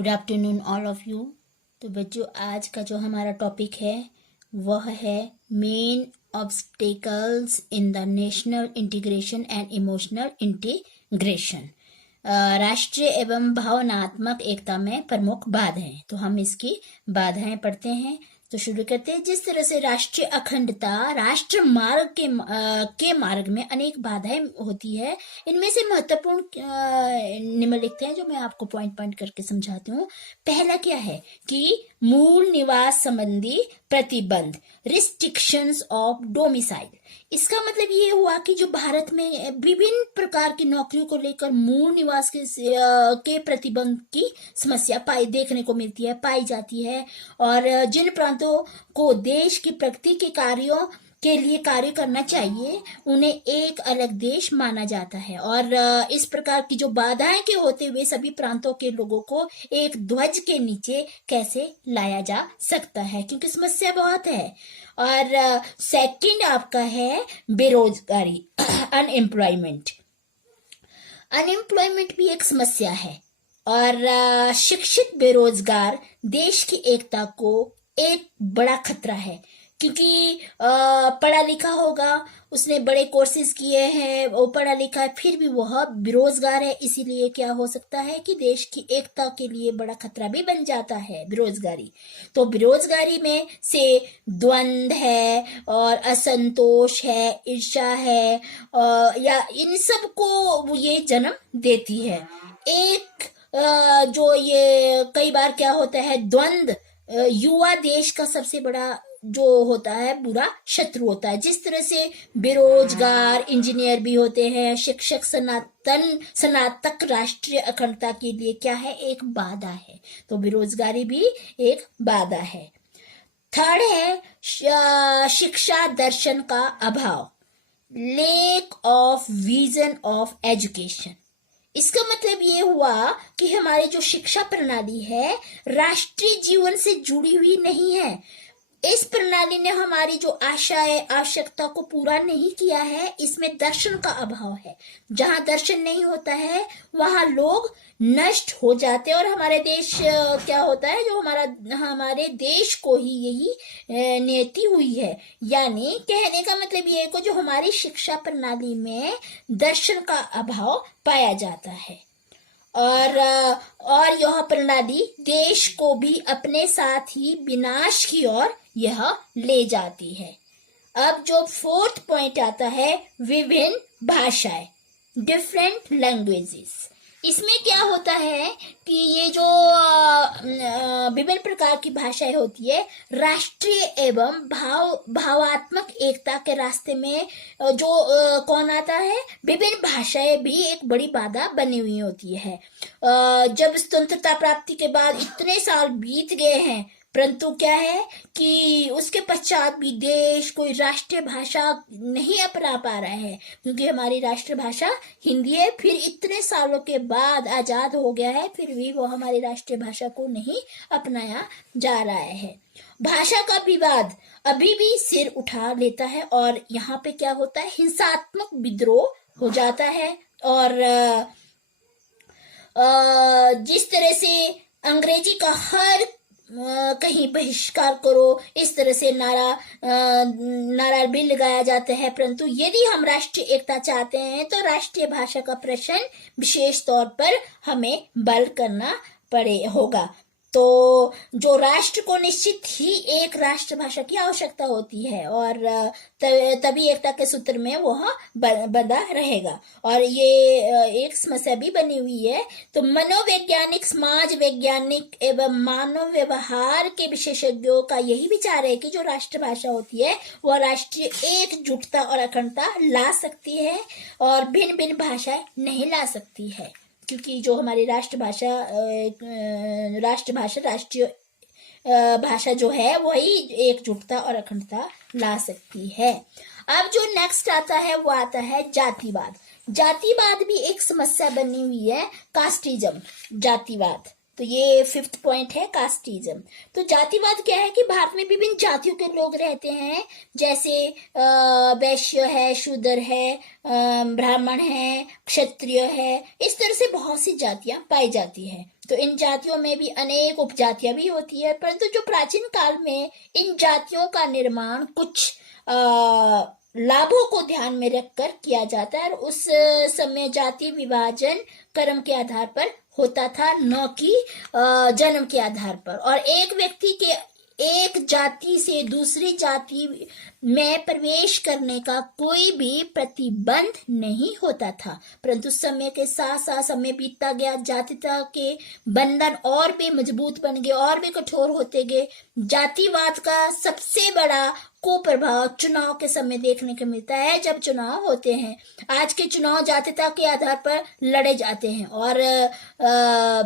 Good afternoon all of you. तो बच्चों, आज का जो हमारा टॉपिक है वह है main obstacles in the national integration and emotional integration. राष्ट्रीय एवं भावनात्मक एकता में प्रमुख बाधाएं। तो हम इसकी बाधाएं पढ़ते हैं। तो शुरू करते हैं। जिस तरह से राष्ट्रीय अखंडता राष्ट्र मार्ग के मार्ग में अनेक बाधाएं होती है, इनमें से महत्वपूर्ण निम्नलिखित हैं, जो मैं आपको पॉइंट पॉइंट करके समझाती हूँ। पहला क्या है कि मूल निवास संबंधी प्रतिबंध, रिस्ट्रिक्शंस ऑफ डोमिसाइल। इसका मतलब ये हुआ कि जो भारत में विभिन्न प्रकार की नौकरियों को लेकर मूल निवास के प्रतिबंध की समस्या देखने को मिलती है, पाई जाती है। और जिन प्रांतों को देश की प्रगति के कार्यों के लिए कार्य करना चाहिए, उन्हें एक अलग देश माना जाता है। और इस प्रकार की जो बाधाएं के होते हुए सभी प्रांतों के लोगों को एक ध्वज के नीचे कैसे लाया जा सकता है, क्योंकि समस्या बहुत है। और सेकंड आपका है बेरोजगारी, अनएम्प्लॉयमेंट। अनएम्प्लॉयमेंट भी एक समस्या है। और शिक्षित बेरोजगार देश की एकता को एक बड़ा खतरा है, क्योंकि पढ़ा लिखा होगा, उसने बड़े कोर्सेज किए हैं, वो पढ़ा लिखा है, फिर भी वह बेरोजगार है। इसीलिए क्या हो सकता है कि देश की एकता के लिए बड़ा खतरा भी बन जाता है बेरोजगारी। तो बेरोजगारी में से द्वंद्व है और असंतोष है, ईर्ष्या है, या इन सब को ये जन्म देती है। एक जो ये कई बार क्या होता है, द्वंद्व युवा देश का सबसे बड़ा जो होता है बुरा शत्रु होता है। जिस तरह से बेरोजगार इंजीनियर भी होते हैं, शिक्षक स्नातक राष्ट्रीय अखंडता के लिए क्या है, एक बाधा है। तो बेरोजगारी भी एक बाधा है। थर्ड है शिक्षा दर्शन का अभाव, lake of vision of education. इसका मतलब ये हुआ कि हमारी जो शिक्षा प्रणाली है राष्ट्रीय जीवन से जुड़ी हुई नहीं है। इस प्रणाली ने हमारी जो आशाएं, आवश्यकता को पूरा नहीं किया है। इसमें दर्शन का अभाव है। जहां दर्शन नहीं होता है वहां लोग नष्ट हो जाते हैं। और हमारे देश क्या होता है, जो हमारे देश को ही यही नियति हुई है। यानी कहने का मतलब ये है कि जो हमारी शिक्षा प्रणाली में दर्शन का अभाव पाया जाता है। और यह प्रणाली देश को भी अपने साथ ही विनाश की ओर यह ले जाती है। अब जो फोर्थ पॉइंट आता है, विभिन्न भाषाएं, डिफरेंट लैंग्वेजेस। इसमें क्या होता है कि ये जो विभिन्न प्रकार की भाषाएं होती है, राष्ट्रीय एवं भावात्मक एकता के रास्ते में जो कौन आता है, विभिन्न भाषाएं भी एक बड़ी बाधा बनी हुई होती है। जब स्वतंत्रता प्राप्ति के बाद इतने साल बीत गए हैं, परंतु क्या है कि उसके पश्चात भी देश कोई राष्ट्रीय भाषा नहीं अपना पा रहा है, क्योंकि हमारी राष्ट्रीय भाषा हिंदी है। फिर इतने सालों के बाद आजाद हो गया है, फिर भी वो हमारी राष्ट्रीय भाषा को नहीं अपनाया जा रहा है। भाषा का विवाद अभी भी सिर उठा लेता है, और यहाँ पे क्या होता है, हिंसात्मक विद्रोह हो जाता है। और जिस तरह से अंग्रेजी का हर कहीं बहिष्कार करो, इस तरह से नारा भी लगाया जाता है। परंतु यदि हम राष्ट्रीय एकता चाहते हैं तो राष्ट्रीय भाषा का प्रश्न विशेष तौर पर हमें बल करना होगा। तो जो राष्ट्र को निश्चित ही एक राष्ट्रभाषा की आवश्यकता होती है, और तभी एकता के सूत्र में वह बंधा रहेगा। और ये एक समस्या भी बनी हुई है। तो मनोवैज्ञानिक, समाज वैज्ञानिक एवं मानव व्यवहार के विशेषज्ञों का यही विचार है कि जो राष्ट्रभाषा होती है वह राष्ट्रीय एकजुटता और अखंडता ला सकती है, और भिन्न भिन्न भाषाएं नहीं ला सकती है, क्योंकि जो हमारी राष्ट्रीय भाषा जो है वही एकजुटता और अखंडता ला सकती है। अब जो नेक्स्ट आता है वो आता है जातिवाद। जातिवाद भी एक समस्या बनी हुई है, कास्टिज्म, जातिवाद। तो ये फिफ्थ पॉइंट है, कास्टिज्म। तो जातिवाद क्या है कि भारत में विभिन्न जातियों के लोग रहते हैं, जैसे वैश्य है, शूद्र है, ब्राह्मण है, क्षत्रिय है। इस तरह से बहुत सी जातियां पाई जाती हैं। तो इन जातियों में भी अनेक उपजातियां भी होती है, परंतु जो प्राचीन काल में इन जातियों का निर्माण कुछ लाभों को ध्यान में रखकर किया जाता है, और उस समय जाति विभाजन कर्म के आधार पर होता था, न कि जन्म के आधार पर। और एक व्यक्ति के एक जाति से दूसरी जाति में प्रवेश करने का कोई भी प्रतिबंध नहीं होता था, परंतु समय के साथ साथ समय बीतता गया, जातिता के बंधन और भी मजबूत बन गए, और भी कठोर होते गए। जातिवाद का सबसे बड़ा कुप्रभाव चुनाव के समय देखने को मिलता है। जब चुनाव होते हैं, आज के चुनाव जातिता के आधार पर लड़े जाते हैं, और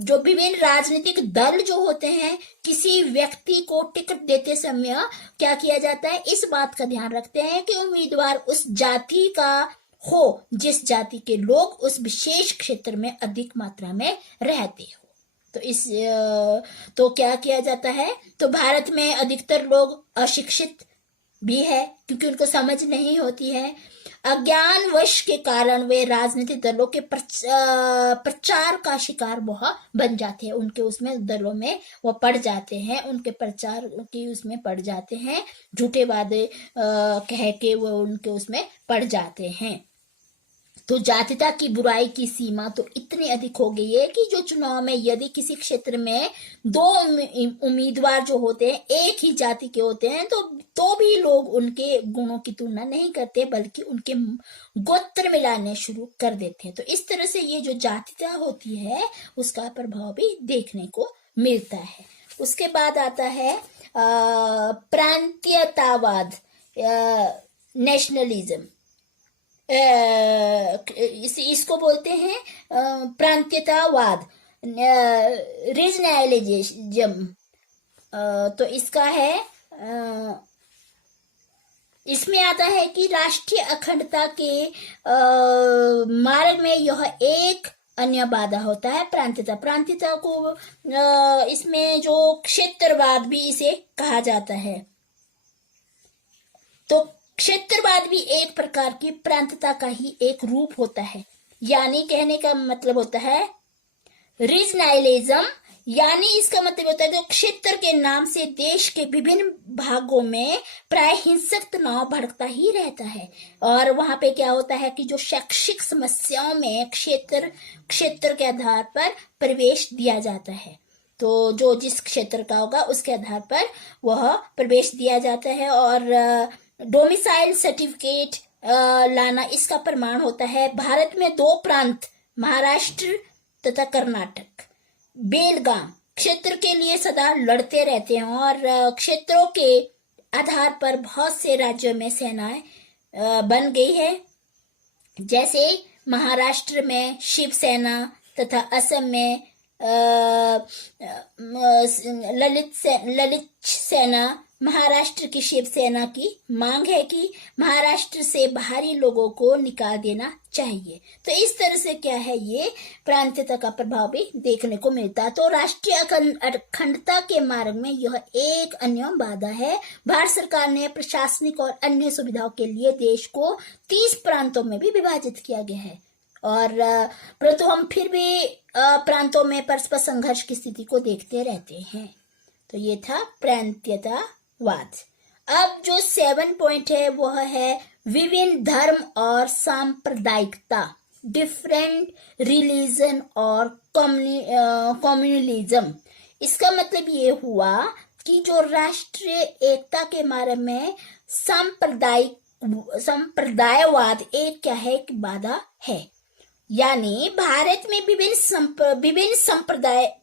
जो विभिन्न राजनीतिक दल जो होते हैं, किसी व्यक्ति को टिकट देते समय क्या किया जाता है, इस बात का ध्यान रखते हैं कि उम्मीदवार उस जाति का हो जिस जाति के लोग उस विशेष क्षेत्र में अधिक मात्रा में रहते हो। तो क्या किया जाता है, तो भारत में अधिकतर लोग अशिक्षित भी है, क्योंकि उनको समझ नहीं होती है। अज्ञानवश के कारण वे राजनीतिक दलों के प्रचार का शिकार वह बन जाते हैं, उनके उसमें दलों में वो पड़ जाते हैं, उनके प्रचार की उसमें पड़ जाते हैं, झूठे वादे कह के वो उनके उसमें पड़ जाते हैं। तो जातिता की बुराई की सीमा तो इतनी अधिक हो गई है कि जो चुनाव में यदि किसी क्षेत्र में दो उम्मीदवार जो होते हैं एक ही जाति के होते हैं, तो भी लोग उनके गुणों की तुलना नहीं करते, बल्कि उनके गोत्र मिलाने शुरू कर देते हैं। तो इस तरह से ये जो जातिता होती है उसका प्रभाव भी देखने को मिलता है। उसके बाद आता है प्रांतीयतावाद, नेशनलिज्म। इसको बोलते हैं प्रांतीयतावाद, रीजनलिज्म। तो इसका है, इसमें आता है कि राष्ट्रीय अखंडता के मार्ग में यह एक अन्य बाधा होता है प्रांतीयता को इसमें जो क्षेत्रवाद भी इसे कहा जाता है। तो क्षेत्रवाद भी एक प्रकार की प्रांतता का ही एक रूप होता है, यानी कहने का मतलब होता है रीजनलिज्म, यानी इसका मतलब होता है जो क्षेत्र के नाम से देश के विभिन्न भागों में प्राय हिंसक तनाव भड़कता ही रहता है। और वहां पे क्या होता है कि जो शैक्षिक समस्याओं में क्षेत्र के आधार पर प्रवेश दिया जाता है, तो जो जिस क्षेत्र का होगा उसके आधार पर वह प्रवेश दिया जाता है। और डोमिसाइल सर्टिफिकेट लाना इसका प्रमाण होता है। भारत में दो प्रांत, महाराष्ट्र तथा कर्नाटक, बेलगाम क्षेत्र के लिए सदा लड़ते रहते हैं, और क्षेत्रों के आधार पर बहुत से राज्यों में सेनाएं बन गई है, जैसे महाराष्ट्र में शिवसेना तथा असम में ललित सेना। महाराष्ट्र की शिवसेना की मांग है कि महाराष्ट्र से बाहरी लोगों को निकाल देना चाहिए। तो इस तरह से क्या है, ये प्रांतीयता का प्रभाव भी देखने को मिलता है। तो राष्ट्रीय अखंडता के मार्ग में यह एक अन्य बाधा है। भारत सरकार ने प्रशासनिक और अन्य सुविधाओं के लिए देश को 30 प्रांतों में भी विभाजित किया गया है, और परंतु हम फिर भी प्रांतों में परस्पर संघर्ष की स्थिति को देखते रहते हैं। तो ये था प्रांतीयतावाद। अब जो 7 पॉइंट है वह है विभिन्न धर्म और सांप्रदायिकता, डिफरेंट रिलीजन और कम्युनलिज्म। इसका मतलब ये हुआ कि जो राष्ट्रीय एकता के मार्ग में संप्रदायवाद एक क्या है, एक बाधा है। यानी भारत में विभिन्न संप्रदाय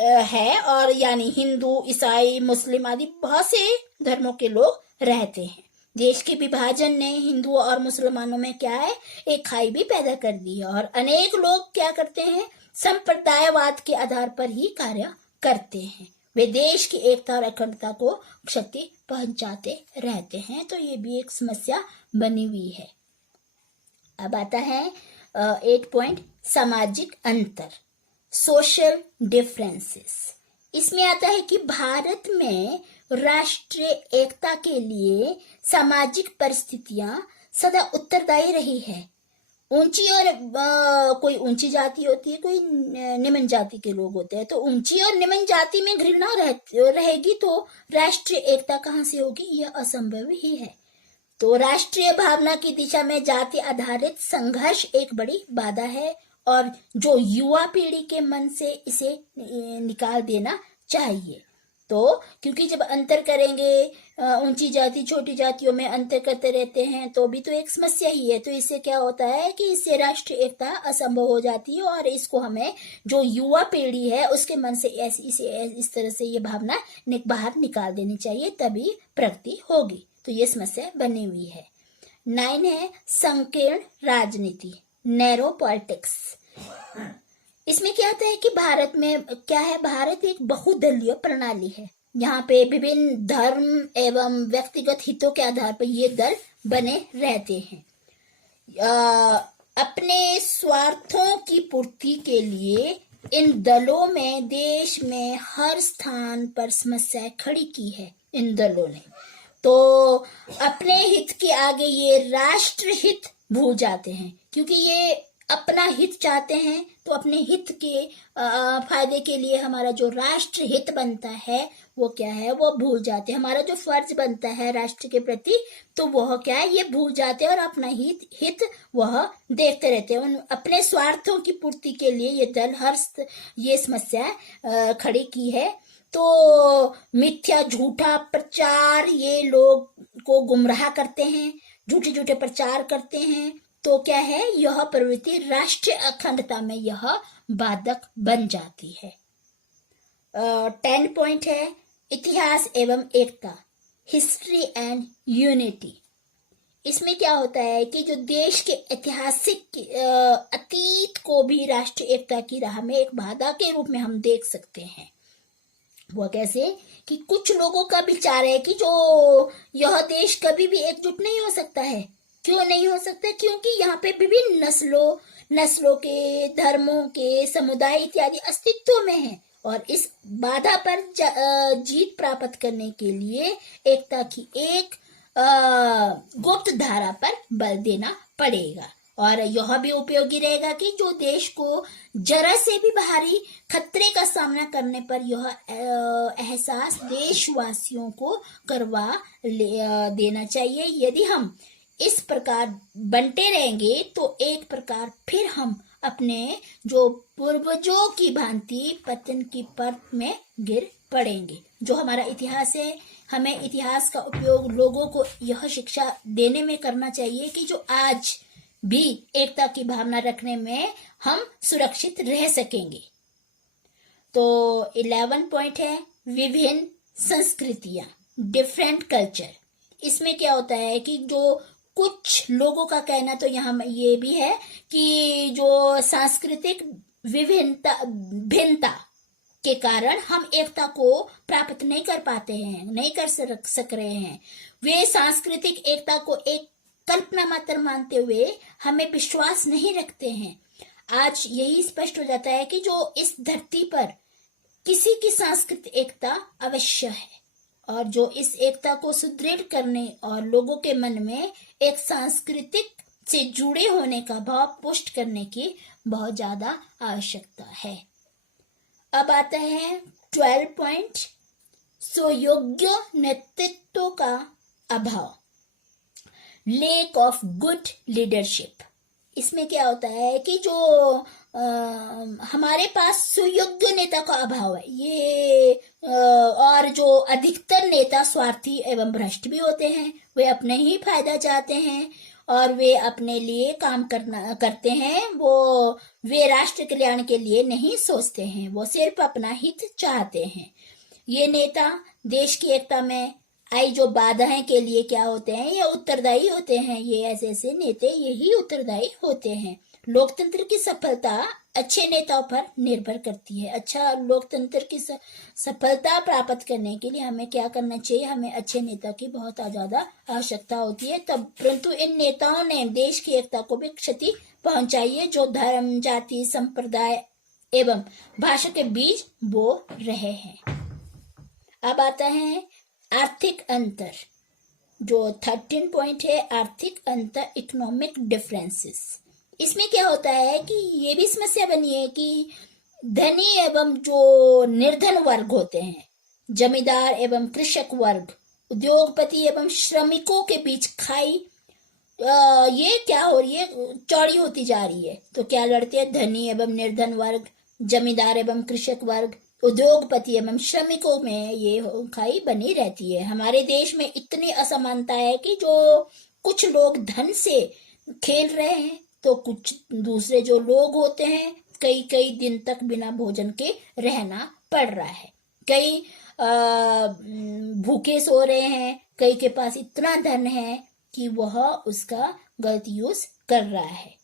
है, और यानी हिंदू, ईसाई, मुस्लिम आदि बहुत से धर्मों के लोग रहते हैं। देश के विभाजन ने हिंदुओं और मुसलमानों में क्या है, एक खाई भी पैदा कर दी है, और अनेक लोग क्या करते हैं, संप्रदायवाद के आधार पर ही कार्य करते हैं। वे देश की एकता और अखंडता को क्षति पहुंचाते रहते हैं। तो ये भी एक समस्या बनी हुई है। अब आता है 8 पॉइंट सामाजिक अंतर, सोशल डिफरेंसेस। इसमें आता है कि भारत में राष्ट्रीय एकता के लिए सामाजिक परिस्थितियां सदा उत्तरदायी रही है। ऊंची और कोई ऊंची जाति होती है, कोई निम्न जाति के लोग होते हैं, तो ऊंची और निम्न जाति में घृणा रहेगी तो राष्ट्रीय एकता कहाँ से होगी? यह असंभव ही है। तो राष्ट्रीय भावना की दिशा में जाति आधारित संघर्ष एक बड़ी बाधा है और जो युवा पीढ़ी के मन से इसे निकाल देना चाहिए। तो क्योंकि जब अंतर करेंगे, ऊंची जाति छोटी जातियों में अंतर करते रहते हैं, तो भी तो एक समस्या ही है। तो इससे क्या होता है कि इससे राष्ट्रीय एकता असंभव हो जाती है और इसको हमें जो युवा पीढ़ी है उसके मन से इस तरह से ये भावना बाहर निकाल देनी चाहिए, तभी प्रगति होगी। तो ये समस्या बनी हुई है। 9 है संकीर्ण राजनीति, नैरो पॉलिटिक्स। इसमें क्या होता है कि भारत में क्या है, भारत एक बहुदलीय प्रणाली है। यहाँ पे विभिन्न धर्म एवं व्यक्तिगत हितों के आधार पर ये दल बने रहते हैं। अपने स्वार्थों की पूर्ति के लिए इन दलों में देश में हर स्थान पर समस्याएं खड़ी की है इन दलों ने। तो अपने हित के आगे ये राष्ट्र हित भूल जाते हैं, क्योंकि ये अपना हित चाहते हैं। तो अपने हित के फायदे के लिए हमारा जो राष्ट्र हित बनता है वो क्या है, वो भूल जाते हैं। हमारा जो फर्ज बनता है राष्ट्र के प्रति, तो वह क्या है, ये भूल जाते हैं और अपना हित वह देखते रहते हैं। अपने स्वार्थों की पूर्ति के लिए ये दल ये समस्या खड़ी की है। तो मिथ्या झूठा प्रचार, ये लोग को गुमराह करते हैं, झूठे झूठे प्रचार करते हैं। तो क्या है, यह प्रवृत्ति राष्ट्रीय अखंडता में यह बाधक बन जाती है। 10 पॉइंट है इतिहास एवं एकता, हिस्ट्री एंड यूनिटी। इसमें क्या होता है कि जो देश के ऐतिहासिक अतीत को भी राष्ट्रीय एकता की राह में एक बाधा के रूप में हम देख सकते हैं। वो कैसे कि कुछ लोगों का विचार है कि जो यह देश कभी भी एकजुट नहीं हो सकता है। क्यों नहीं हो सकता? क्योंकि यहाँ पे विभिन्न नस्लों के, धर्मों के, समुदाय इत्यादि अस्तित्व में है और इस बाधा पर जीत प्राप्त करने के लिए एकता की एक गुप्त धारा पर बल देना पड़ेगा। और यह भी उपयोगी रहेगा कि जो देश को जरा से भी बाहरी खतरे का सामना करने पर यह एहसास देशवासियों को करवा देना चाहिए। यदि हम इस प्रकार बनते रहेंगे तो एक प्रकार फिर हम अपने जो पूर्वजों की भांति पतन की परत में गिर पड़ेंगे। जो हमारा इतिहास है, हमें इतिहास का उपयोग लोगों को यह शिक्षा देने में करना चाहिए कि जो आज भी एकता की भावना रखने में हम सुरक्षित रह सकेंगे। तो 11 पॉइंट है विभिन्न संस्कृतियां, डिफरेंट कल्चर। इसमें क्या होता है कि जो कुछ लोगों का कहना तो यहाँ ये भी है कि जो सांस्कृतिक भिन्नता के कारण हम एकता को प्राप्त नहीं कर पाते हैं, नहीं कर सक रहे हैं। वे सांस्कृतिक एकता को एक कल्पना मात्र मानते हुए हमें विश्वास नहीं रखते हैं। आज यही स्पष्ट हो जाता है कि जो इस धरती पर किसी की सांस्कृतिक एकता अवश्य है और जो इस एकता को सुदृढ़ करने और लोगों के मन में एक सांस्कृतिक से जुड़े होने का भाव पुष्ट करने की बहुत ज्यादा आवश्यकता है। अब आता है 12 पॉइंट सुयोग्य नेतृत्व का अभाव, लेक ऑफ गुड लीडरशिप। इसमें क्या होता है कि जो हमारे पास सुयोग्य नेता का अभाव है ये और जो अधिकतर नेता स्वार्थी एवं भ्रष्ट भी होते हैं। वे अपने ही फायदा चाहते हैं और वे अपने लिए काम करते हैं। वे राष्ट्र कल्याण के लिए नहीं सोचते हैं, वो सिर्फ अपना हित चाहते हैं। ये नेता देश की एकता में आई जो बाधाएं के लिए क्या होते हैं, ये उत्तरदायी होते हैं। ये ऐसे नेता यही उत्तरदायी होते हैं। लोकतंत्र की सफलता अच्छे नेताओं पर निर्भर करती है। अच्छा लोकतंत्र की सफलता प्राप्त करने के लिए हमें क्या करना चाहिए, हमें अच्छे नेता की बहुत ज्यादा आवश्यकता होती है। तब परंतु इन नेताओं ने देश की एकता को भी क्षति पहुंचाई है जो धर्म, जाति, संप्रदाय एवं भाषा के बीच बो रहे हैं। अब आता है आर्थिक अंतर, जो 13 पॉइंट है आर्थिक अंतर, इकोनॉमिक डिफरेंसेस। इसमें क्या होता है कि ये भी समस्या बनी है कि धनी एवं जो निर्धन वर्ग होते हैं, जमींदार एवं कृषक वर्ग, उद्योगपति एवं श्रमिकों के बीच खाई ये क्या हो रही है, चौड़ी होती जा रही है। तो क्या लड़ते हैं, धनी एवं निर्धन वर्ग, जमींदार एवं कृषक वर्ग, उद्योगपति एवं श्रमिकों में ये खाई बनी रहती है। हमारे देश में इतनी असमानता है कि जो कुछ लोग धन से खेल रहे हैं तो कुछ दूसरे जो लोग होते हैं कई कई दिन तक बिना भोजन के रहना पड़ रहा है। कई भूखे सो रहे हैं, कई के पास इतना धन है कि वह उसका गलत यूज कर रहा है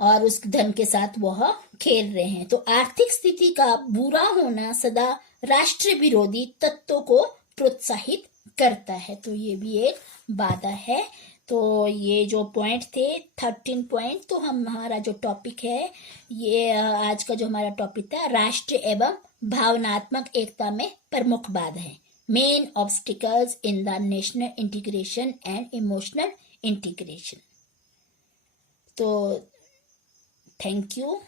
और उस धन के साथ वह खेल रहे हैं। तो आर्थिक स्थिति का बुरा होना सदा राष्ट्र विरोधी तत्वों को प्रोत्साहित करता है। तो ये भी एक बाधा है। तो ये जो पॉइंट थे 13 पॉइंट, तो हमारा जो टॉपिक है ये आज का जो हमारा टॉपिक था, राष्ट्र एवं भावनात्मक एकता में प्रमुख बाधाएं, main obstacles in the national integration and emotional integration. तो थैंक यू।